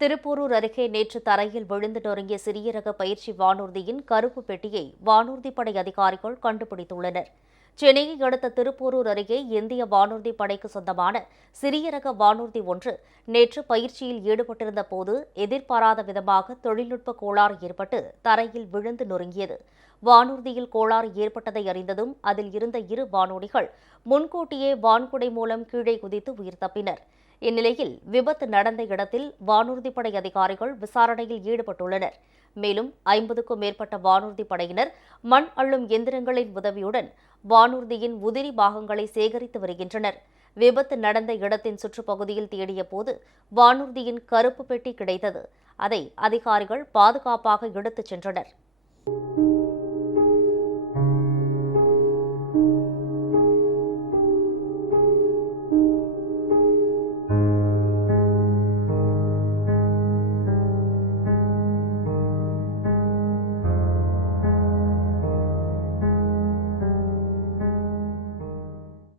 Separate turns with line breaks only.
திருப்பூரூர் அருகே நேற்று தரையில் விழுந்து நொறுங்கிய சிறிய ரக பயிற்சி வானூர்தியின் கருப்பு பெட்டியை வானூர்தி படை அதிகாரிகள் கண்டுபிடித்துள்ளனர். சென்னையை அடுத்த திருப்பூரூர் அருகே இந்திய வானூர்தி படைக்கு சொந்தமான சிறிய ரக வானூர்தி ஒன்று நேற்று பயிற்சியில் ஈடுபட்டிருந்த போது எதிர்பாராத விதமாக தொழில்நுட்ப கோளாறு ஏற்பட்டு தரையில் விழுந்து நொறுங்கியது. வானூர்தியில் கோளாறு ஏற்பட்டதை அறிந்ததும் அதில் இருந்த இரு வானூர்திகள் முன்கூட்டியே வான்குடை மூலம் கீழே குதித்து உயிர் தப்பினர். இந்நிலையில் விபத்து நடந்த இடத்தில் வானூர்தி படை அதிகாரிகள் விசாரணையில் ஈடுபட்டுள்ளனர். மேலும் ஐம்பதுக்கும் மேற்பட்ட வானூர்தி படையினர் மண் அள்ளும் எந்திரங்களின் உதவியுடன் வானூர்தியின் உதிரி பாகங்களை சேகரித்து வருகின்றனர். விபத்து நடந்த இடத்தின் சுற்றுப்பகுதியில் தேடிய போது வானூர்தியின் கருப்பு பெட்டி கிடைத்தது. அதை அதிகாரிகள் பாதுகாப்பாக எடுத்துச் சென்றனர்.